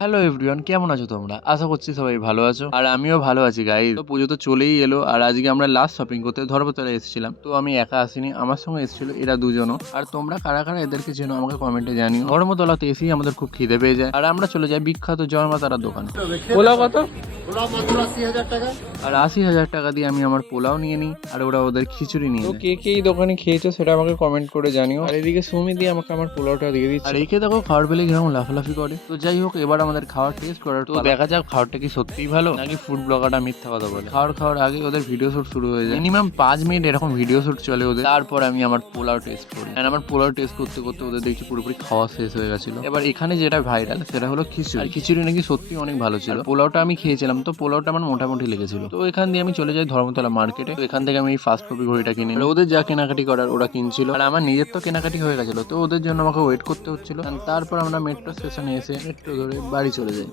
Hello everyone, কেমন আছো তোমরা? আশা করছি সবাই ভালো আছো। আর আমিও ভালো আছি গাইস। তো পুজো তো চলেই এলো আর আজকে আমরা লাস্ট শপিং করতে ধর্মতলায় এসেছিলাম। তো আমি একা আসিনি, আমার সঙ্গে এসেছিল এরা দুজনও। আর তোমরা কারা কারা এদেরকে চেনো আমাকে কমেন্টে জানিও। ধর্মতলাতে এসেই আমাদের খুব খিদে পেয়ে যায় আর আমরা চলে যাই বিখ্যাত জয় মা তারার দোকানে। পোলাও কত? পোলাও মাত্র ৮০,০০০ টাকা। আর ৮০,০০০ টাকা দিয়ে আমি আমার পোলাও নিয়ে নিই আর ওরা ওদের খিচুড়ি নিয়ে তো নেয়। কে কে এই দোকানে খেয়েছো সেটা আমাকে কমেন্ট করে জানিও। আর এদিকে সুমিদি আমাকে আমার পোলাওটা দিয়ে দিচ্ছে। আর একে দেখো খাওয়ার পেলে কিরকম লাফালাফি করে। তো যাই হোক, এবার আমাদের খাওয়ার টেস্ট করার তো দেখা যাক খাওয়ারটা কি সত্যিই ভালো নাকি ফুড ব্লগারটা মিথ্যা কথা বলে। খাওয়ার আগে ওদের ভিডিও শুট শুরু হয়ে যায়। মিনিমাম 5 মিনিট এরকম ভিডিও শুট চলে ওদের। তারপর আমি আমার পোলাও টেস্ট করি। আর আমার পোলাও টেস্ট করতে করতে ওদের দেখছি পুরোপুরি খাওয়া শেষ হয়ে গেছিল। এবার এখানে যেটা ভাইরাল সেটা হলো খিচুড়ি। আর খিচুড়ি নাকি সত্যি অনেক ভালো ছিল। পোলাওটা আমি খেয়েছিলাম, তো পোলাওটা আমার মোটামুটি লেগেছিল। তো এখান দিয়ে আমি চলে যাই ধর্মতলা মার্কেটে। তো এখান থেকে আমি এই ফার্স্ট কপি ঘড়িটা কিনে নিই। আর ওদের যা কেনাকাটি করার ওরা কিনছিল আর আমার নিজের তো কেনাকাটি হয়ে গেছিল, তো ওদের জন্য আমাকে ওয়েট করতে হচ্ছিল। তারপর আমরা মেট্রো স্টেশনে এসে মেট্রো ধরে বাড়ি চলে যাই।